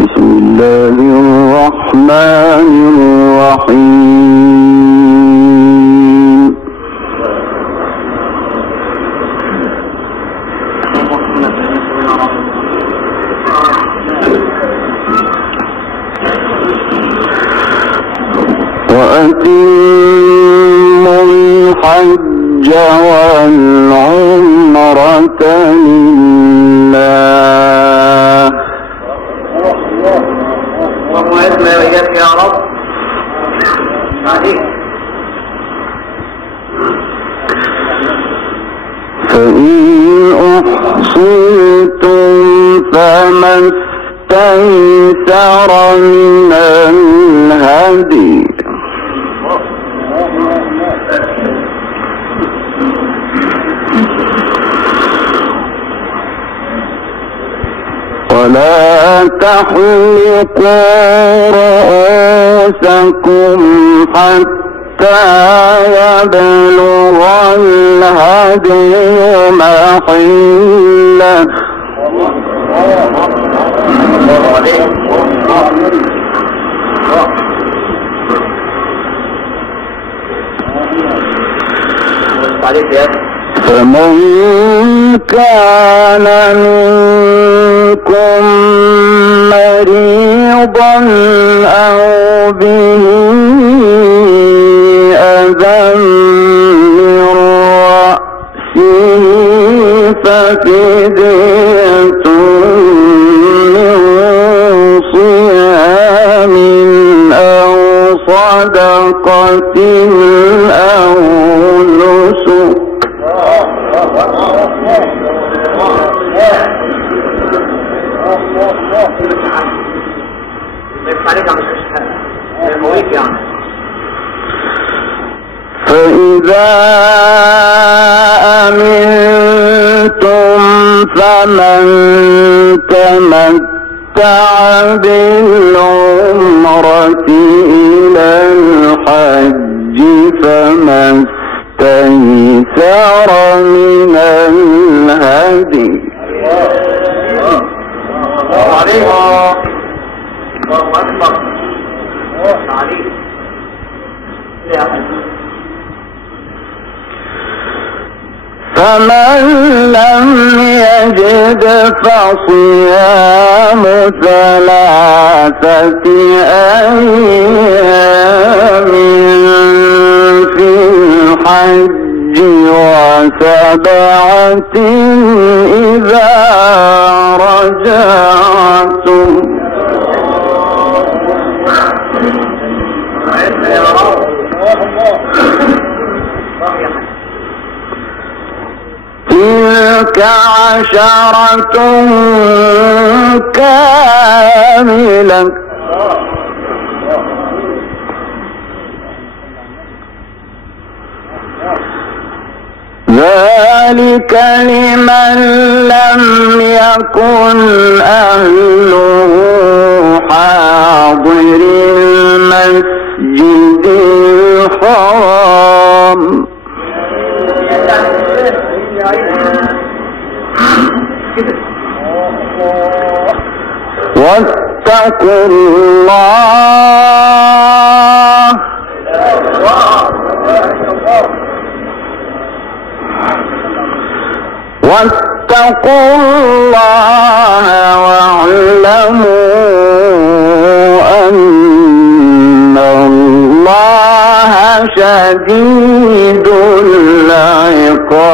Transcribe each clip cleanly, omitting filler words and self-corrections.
بسم الله الرحمن الرحيم. وأتموا الحج والعمرة لله. اللهم اجمع وإياك يا رب. عليك. فإن أحصيتم فما استيسر من الهدي، ولا تحلقوا رؤوسكم حتى يبلغ الهدي محله. فمن كان منكم مريضا أو به أذى من رأسه ففدية من صيام أو صدقة أو نسك. فإذا أمنتم فمن تمتع بالعمرة إلى الحج فما استيسر من الهدي. فمن لم يجد فصيام 3 أيام في الحج و7 إذا رجعتم. تلك 10 كاملة ذلك لمن لم يكن أهله حاضر المسجد الحرام. واتقوا الله واعلموا أن الله شديد العقاب.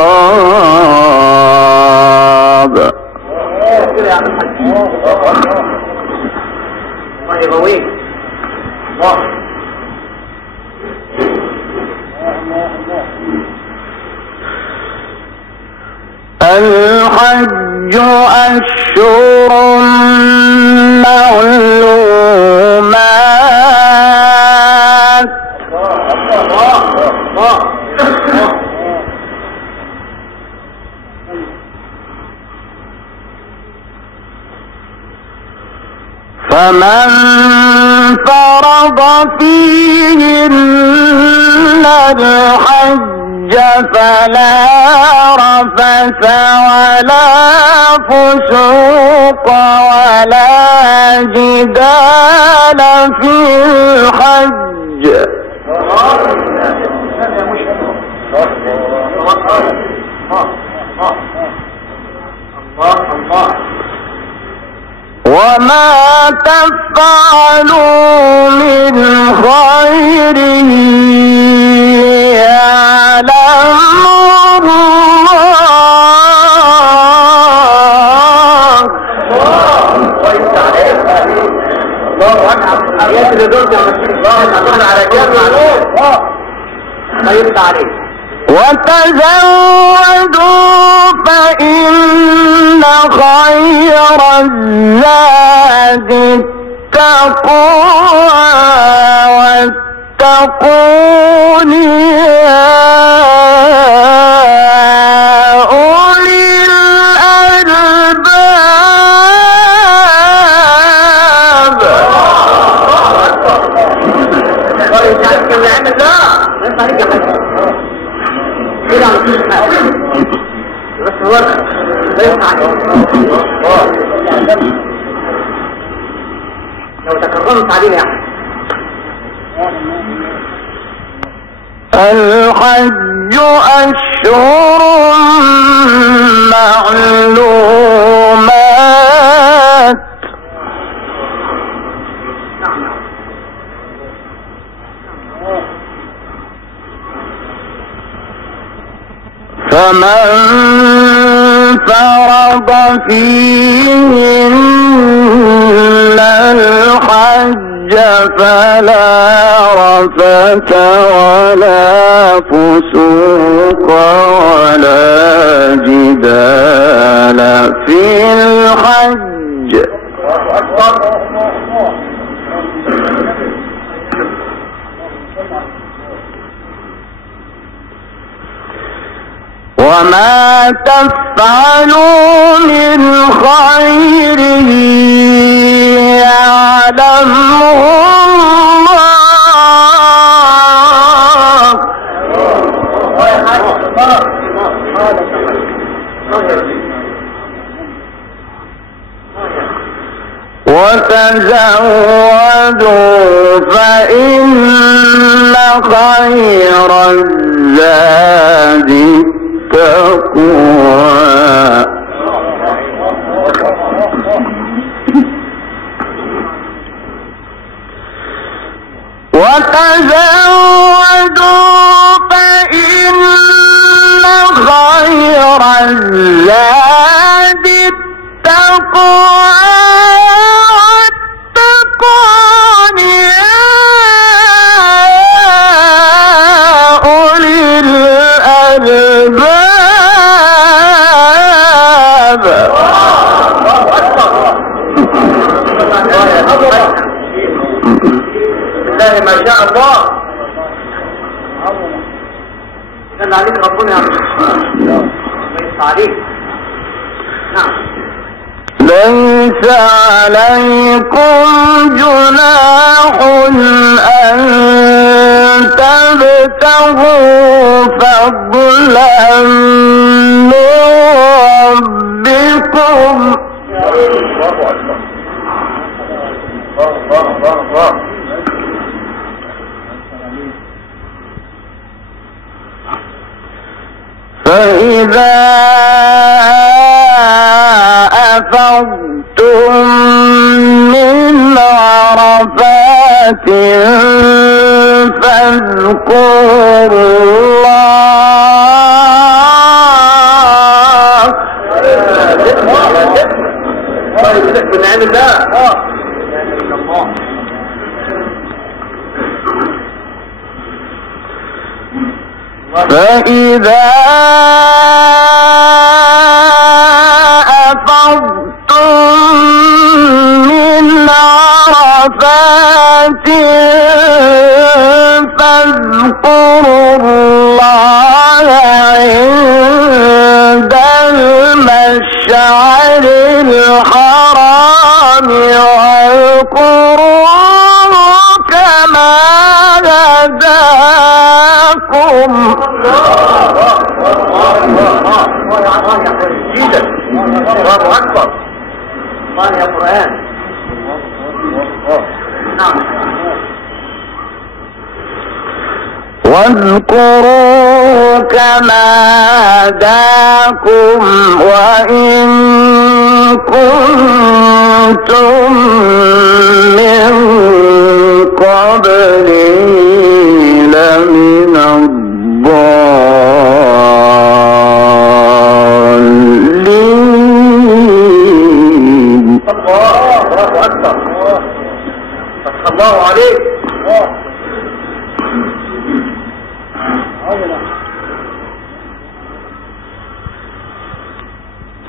الحج أشهر معلومات فمن فرض فيهن الحج فلا رفث ولا فسوق ولا جدال في الحج وما تفعلوا من خير يعلمه وتزودوا فإن خير الزاد التقوى واتقون يا أولي الألباب. لو تكرمت علينا يعني الحج أشهر معلومات فمن فرض فيهن الحج فلا رفث ولا فسوق ولا جدال في الحج وما تفعلوا من خير يعلمه وتزودوا فإن خير الزاد التقوى وتزودوا فإن خير الزاد التقوى واتقون يا أولي الألباب. بالله ما شاء الله كان عليك ربنا ليس عليك. نعم ليس عليكم جناح أن تبتغوا فضلا من ربكم فإذا أفضتم من عرفات فاذكروا الله فإذا أفضتم من عرفات فاذكروا الله عند المشعر الحرام واذكروه كما هداكم الله أكبر. الله يا قرآن. نعم. واذكروا كما هداكم وإن كنتم من قبله لمن الضالين. الله أكبر. الله عليك.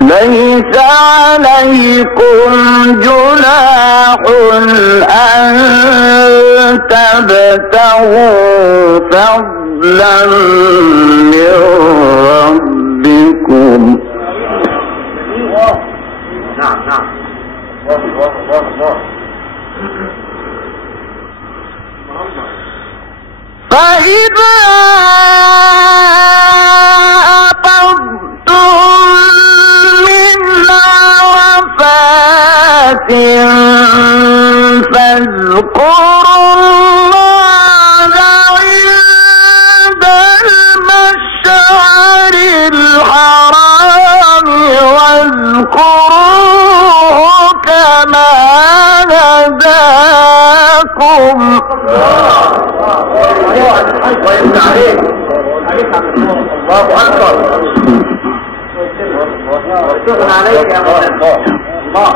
ليس عليكم جناح أن تبتغوا فضلا من ربكم. نعم. فإذا أفضتم من عرفات فاذكروا الله عند المشعر الحرام واذكروه كما هداكم. الله أكبر. شكرا عليك يا الله.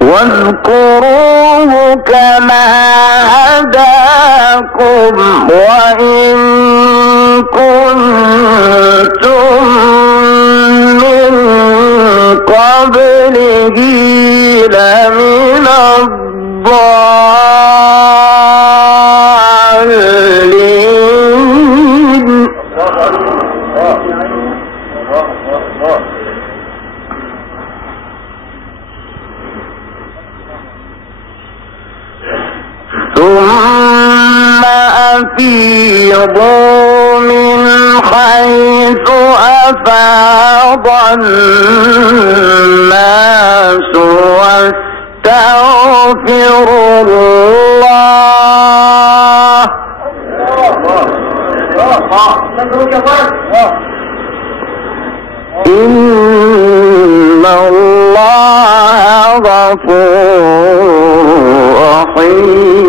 واذكروه كما هداكم وإن كنتم من قبله لمن الضالين. ثم أفيضوا من حيث أفاض الناس واستغفروا الله إن الله غفور رحيم.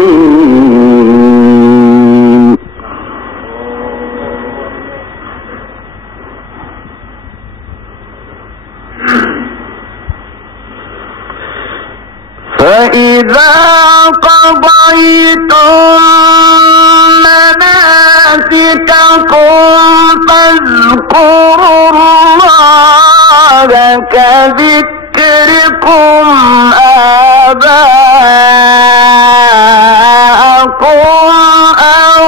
فإذا قضيتم مناسككم فاذكروا الله كذكركم آباءكم أو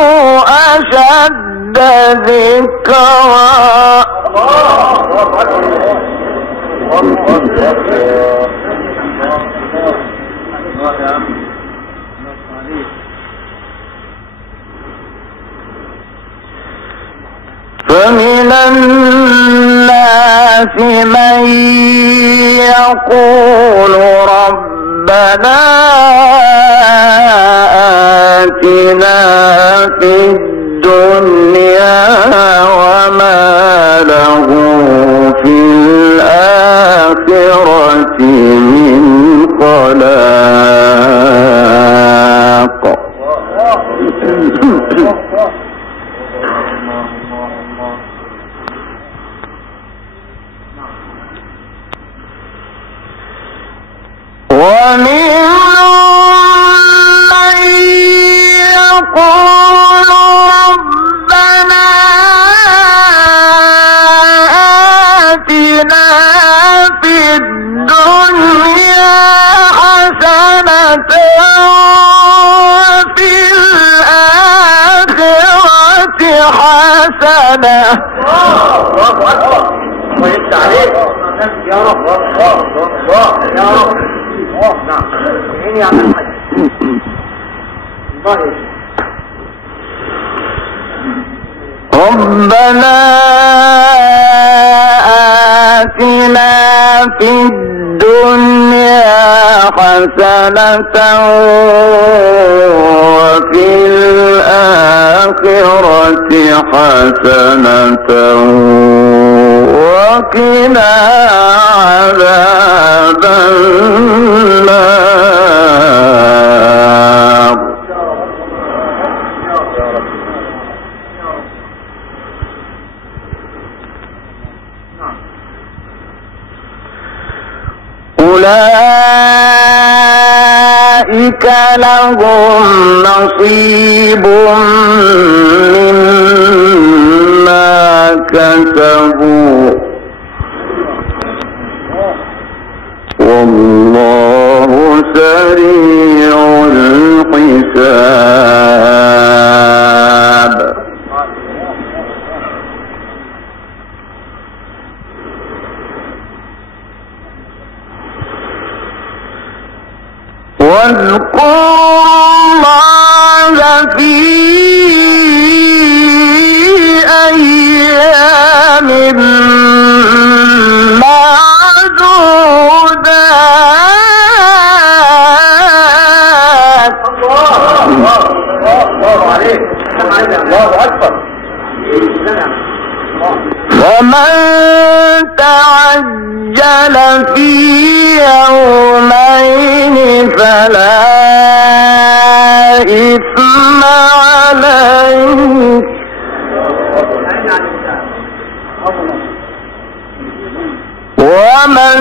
أشد ذكرا. فمن الناس من يقول ربنا آتنا في الدنيا وما له في الآخرة من خلاق. ومنهم من يقول ربنا آتنا في الدنيا حسنة وفي الآخرة حسنة. الله أكبر. ويفتح عليك يا رب. يا رب. نعم. مين يعمل حاجة؟ ربنا آتنا في الدنيا حسنة وفي الآخرة حسنة وقنا عذاب النار. أولئك لهم نصيب مما كسبوا والله سريع الحساب. واذكروا الله في أيام معدودات. الله أكبر. فمن تعجل في يومين فلا إثم عليه ومن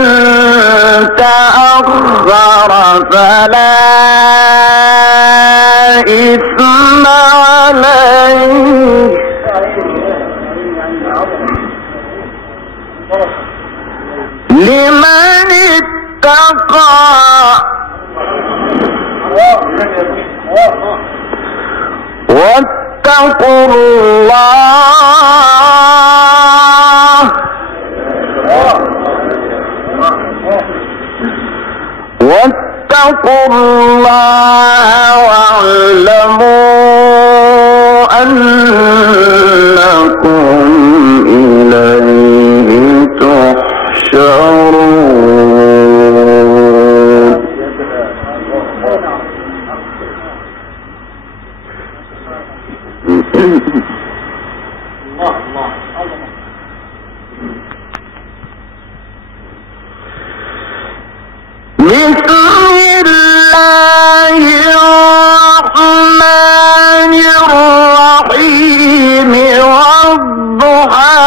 تأخر فلا إثم عليه لمن اتقى واتقوا الله واعلموا أنكم إليه تحشرون. بسم الله الرحمن الرحيم والضحى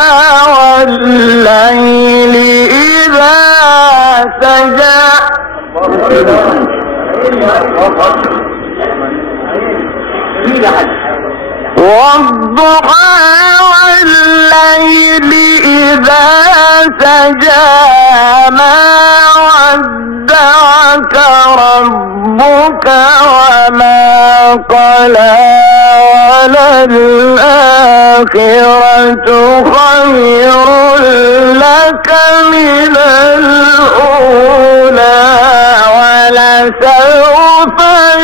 والليل إذا سجى والضحى والليل إذا سجى ما ودعك ربك وما قلى وللآخرة خير لك من الأولى ولسوف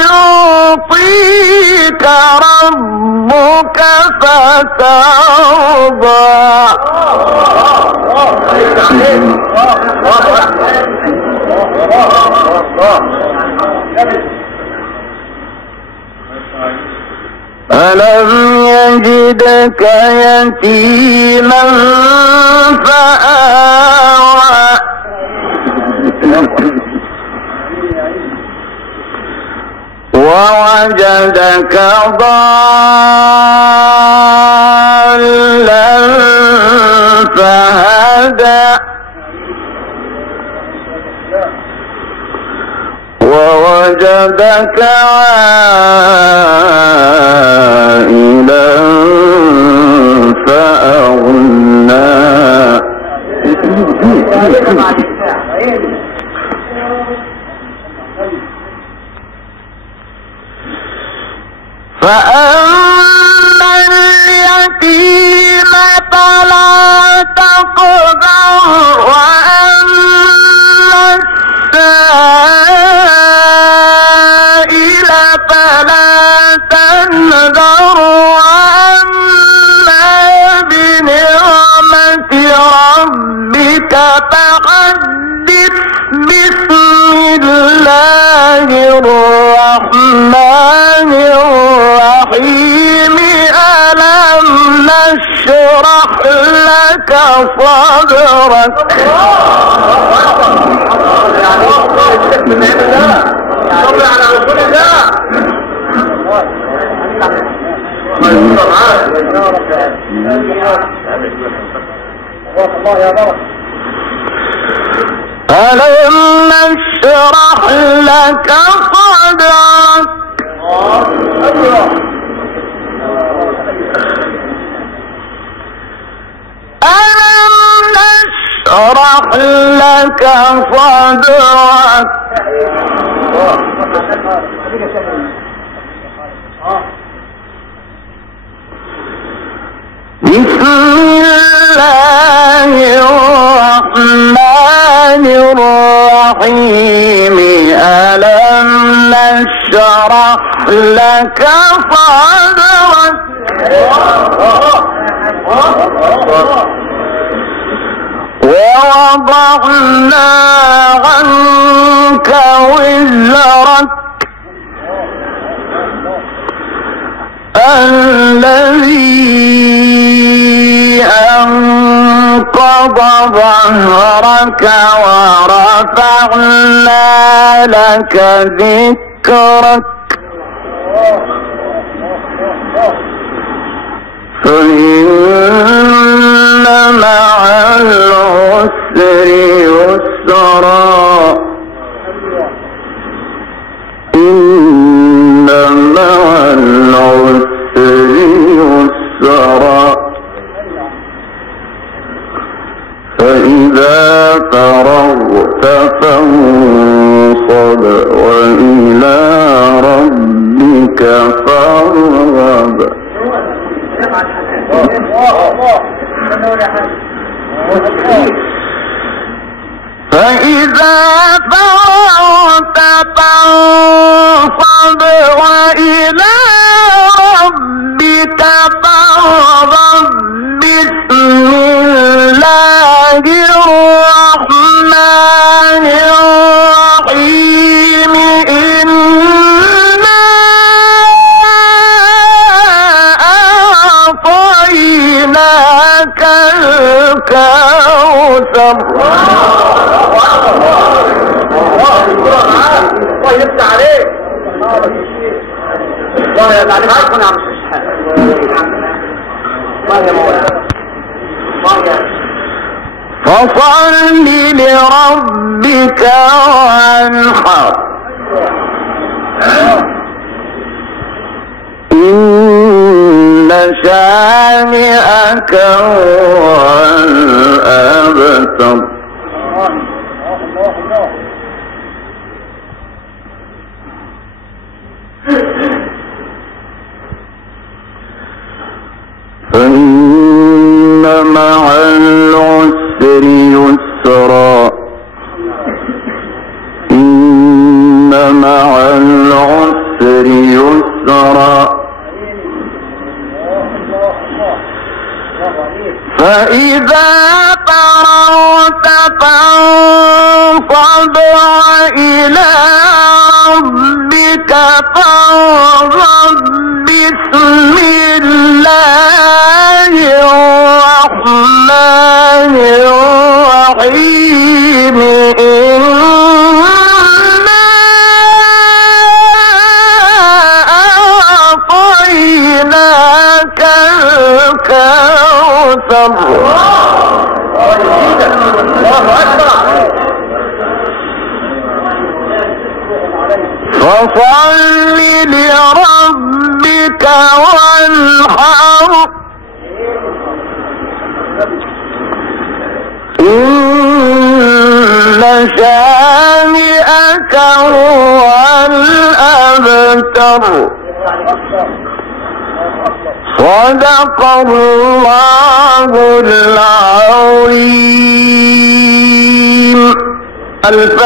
يعطيك ربك فترضى. ألم يجدك يتيما فآوى ووجدك ضالا فهدى ووجدك عائلا فأغنى فأما اليتيم فلا تقهر وأما السائل فلا لك صدرك صلي على رسول الله. ألم نشرح لك صدرك ألم نشرح لك صدرك بسم الله الرحمن الرحيم ألم نشرح لك صدرك ووضعنا عنك وزرك الذي أنقض ظهرك ورفعنا لك ذكرك فإن مع العسر يسرا إن مع العسر يسرا فإذا فرغت فانصب وإلى ربك فارغب فإذا فرغت فانصب وإلى ربك فارغب بسم الله الرحمن الرحيم إنا أعطيناك الكوثر الله يفتح عليك. الله يجعل معكم يا عم الشيخ. الله يا مولانا. فصل لربك وانحر إن شانئك هو الأبتر فإن مع العسر يسرا إن مع العسر يسرا فإذا فرغت فانصب وإلى ربك فارغب بسم الله الرحمن الرحيم إنا أعطيناك الكوثر فصل لربك وانحر إن شانئك هو الأبتر صدق الله العظيم. الفاتحة.